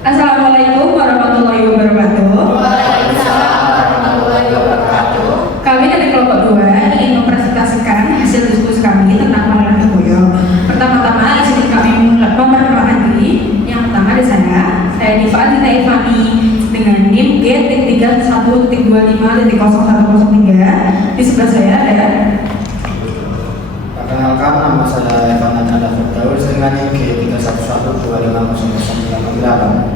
Assalamualaikum warahmatullahi wabarakatuh. Waalaikumsalam warahmatullahi wabarakatuh. Kami dari kelompok 2 ingin mempresentasikan hasil diskusi kami tentang Pangeran Terboyo. Pertama-tama, izin kami memperkenalkan diri. Yang pertama ada saya Diva Adita Ivani dengan NIM G31.25.0103. Di sebelah saya ada. Perkenalkan, nama saya Evan Adana Firdaus dengan NIM G31125008.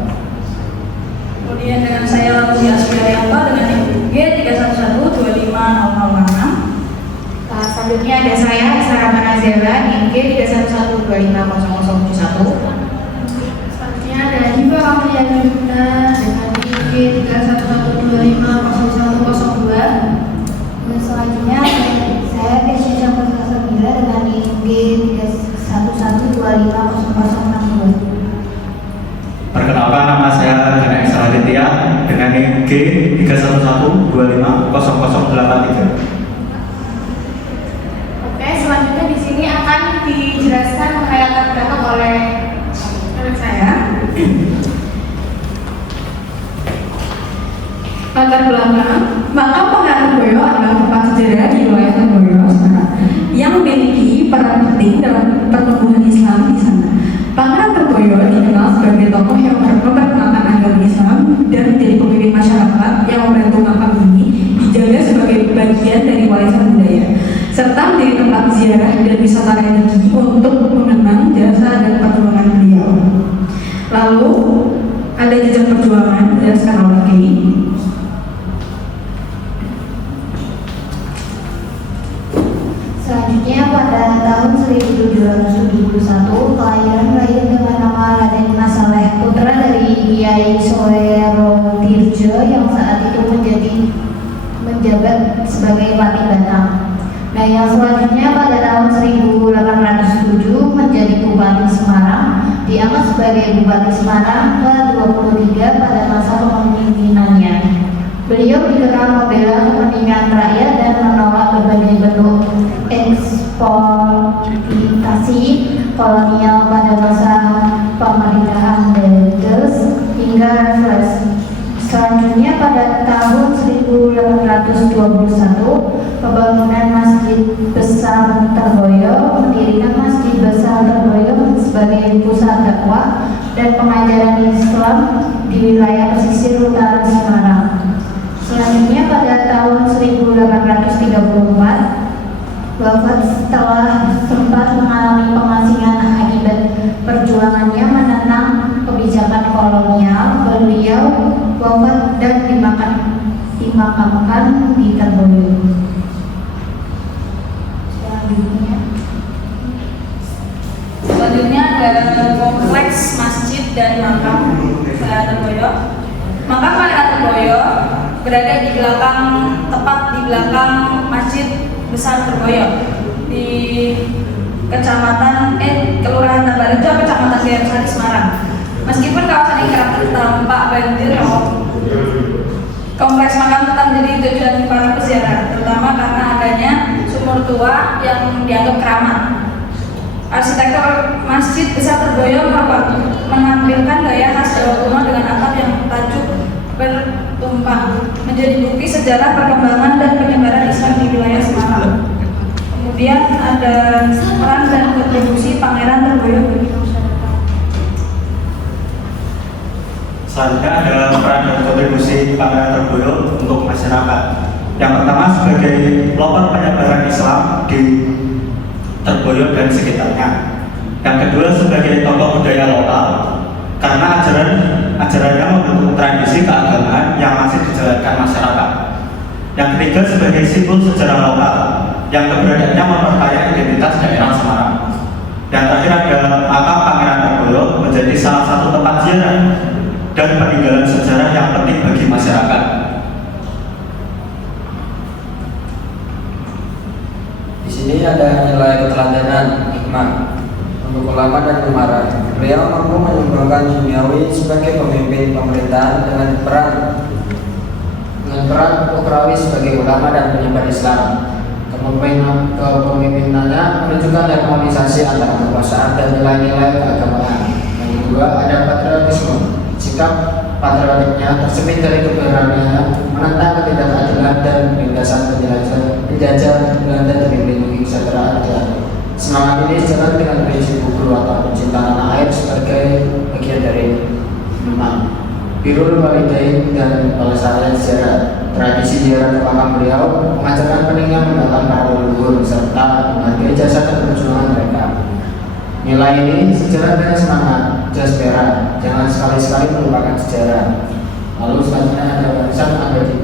Kemudian dengan saya Lalusi Asfiarianto dengan NIM G311250006. Selanjutnya ada saya Sarah Manazela NIM G311250071. Selanjutnya ada Diva Amelia Yuna dengan NIM G311250102. Dan selanjutnya saya Kesha Syamsuddin Sabila dengan NIM G311250062. Perkenalkan, nama saya Gana Eksa Aditya dengan NIM G311250083. Oke, selanjutnya di sini akan dijelaskan mengenai latar belakang oleh Saya. Latar belakang, makam Pangeran Terboyo adalah tempat sejarah di wilayah Terboyo, Semarang, yang memiliki peran penting dalam pertumbuhan Islam di sana. Pangeran Terboyo dikenal sebagai tokoh yang memperkenalkan agama Islam dan menjadi pemimpin masyarakat yang membantu makam ini dijaga sebagai bagian dari warisan budaya, serta menjadi tempat ziarah dan wisata religi untuk mengenang jasa dan perjuangan beliau. Lalu ada jejak perjuangan dijelaskan oleh Kay. Selanjutnya pada tahun 1771 kelahiran dengan nama Raden Masaleh, putra dari Kiai Soerodirjo yang saat itu menjabat sebagai Patih Batam. Nah, yang selanjutnya pada tahun 1807 menjadi Bupati Semarang, diangkat sebagai Bupati Semarang ke-23 pada masa kepemimpinannya. Beliau dikenal membela kepentingan rakyat dan menolak berbagai bentuk eksploitasi kolonial pada masa pemerintahan Belanda hingga Raffles. Selanjutnya pada tahun 1821 pembangunan Masjid Besar Terboyo, mendirikan Masjid Besar Terboyo sebagai pusat dakwah dan pengajaran Islam di wilayah pesisir utara Semarang. Selanjutnya pada tahun 1834 wafat setelah sempat mengalami pengasingan akibat perjuangannya menentang kebijakan kolonial. Beliau wafat dan dimakamkan di Terboyo. Selanjutnya ada kompleks masjid dan makam Pangeran Terboyo. Makam Pangeran Terboyo berada di belakang, tepat di belakang Masjid Besar Terboyo di Kelurahan Tambarejo, Kecamatan Gayam-Sari, Semarang. Meskipun kawasan ini kerap terdampak banjir, kompleks makam tetap menjadi tujuan para peziarah, terutama karena adanya sumur tua yang dianggap keramat. Arsitektur Masjid Besar Terboyo menampilkan gaya khas Jawa kuno dengan atap yang tajuk bertumpang, menjadi bukti sejarah perkembangan dan penyebaran Islam di wilayah Semarang. Kemudian ada peran dan kontribusi Pangeran Terboyo bagi masyarakat. Selanjutnya ada peran dan kontribusi Pangeran Terboyo untuk masyarakat. Yang pertama, sebagai pelopor penyebaran Islam di Terboyo dan sekitarnya. Yang kedua, sebagai tokoh budaya lokal karena ajarannya membentuk tradisi keagamaan yang masih dijalankan masyarakat. Yang ketiga, sebagai simbol sejarah lokal yang keberadaannya memperkaya identitas daerah Semarang. Yang terakhir ada makam Pangeran Terboyo menjadi salah satu tempat ziarah dan peninggalan sejarah yang penting bagi masyarakat. Di sini ada nilai keteladanan, hikmah untuk ulama dan umara. Beliau mampu menyumbangkan duniawi sebagai pemimpin pemerintahan dengan peran ukrawi sebagai ulama dan penyebar Islam. Kepemimpinannya menunjukkan harmonisasi antara kekuasaan dan nilai-nilai keagamaan. Yang kedua ada patriotisme, sikap patriotiknya tersembunyi dari keberanian menentang ketidakadilan dan penindasan penjajah Belanda demi melindungi kesejahteraan rakyat. Semangat ini sejalan dengan prinsip buku atau cinta tanah air sebagai bagian dari Birrul Walidain dan pelestarian sejarah. Tradisi ziarah ke makam beliau mengajarkan pentingnya mengenal para leluhur serta menghargai jasa dan perjuangan mereka. Nilai ini sejalan dengan semangat jas merah, jangan sekali-sekali melupakan sejarah. Lalu selanjutnya ada warisan abadi.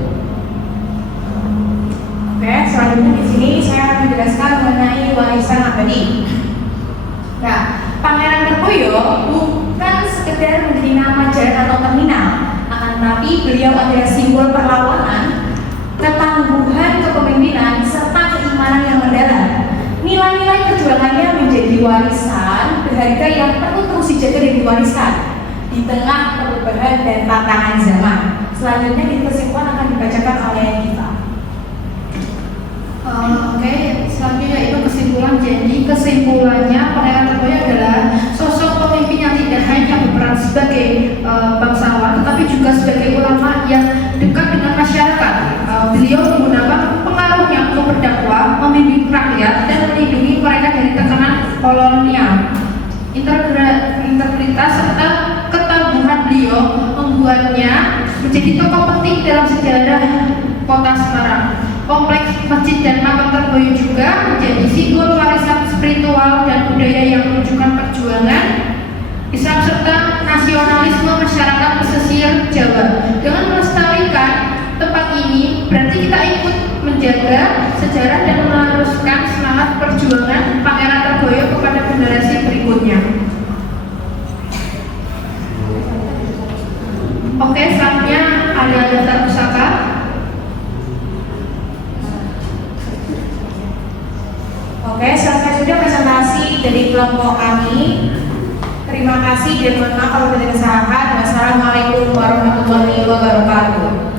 Oke, selanjutnya di sini saya akan menjelaskan mengenai warisan abadi. Nah, Pangeran Terboyo bukan sekedar menjadi nama jalan atau terminal, akan tetapi beliau adalah simbol perlawanan, ketangguhan kepemimpinan, serta keimanan yang mendalam. Nilai-nilai perjuangannya menjadi warisan berharga yang perlu terus dijaga dan diwariskan di tengah perubahan dan tantangan zaman. Selanjutnya di kesimpulan akan dibacakan oleh kita. Oke, selanjutnya itu kesimpulan. Jadi kesimpulannya Pangeran Terboyo adalah sosok pemimpin yang tidak hanya berperan sebagai bangsawan, tetapi juga sebagai ulama yang dekat dengan masyarakat. Beliau menggunakan pengaruhnya untuk berdakwah, membimbing rakyat, dan melindungi mereka dari tekanan kolonial. Integritas serta ketangguhan beliau membuatnya menjadi tokoh penting dalam sejarah kota Semarang. Kompleks masjid dan makam Terboyo juga menjadi simbol warisan spiritual dan budaya yang menunjukkan perjuangan Islam serta nasionalisme masyarakat pesisir Jawa. Dengan melestarikan tempat ini, berarti kita ikut menjaga sejarah dan meneruskan semangat perjuangan Pangeran Terboyo kepada generasi berikutnya. Oke, selanjutnya ada daftar pusaka. Oke, selesai sudah presentasi dari kelompok kami. Terima kasih dan mohon maaf kalau ada kesalahan. Wassalamualaikum warahmatullahi wabarakatuh.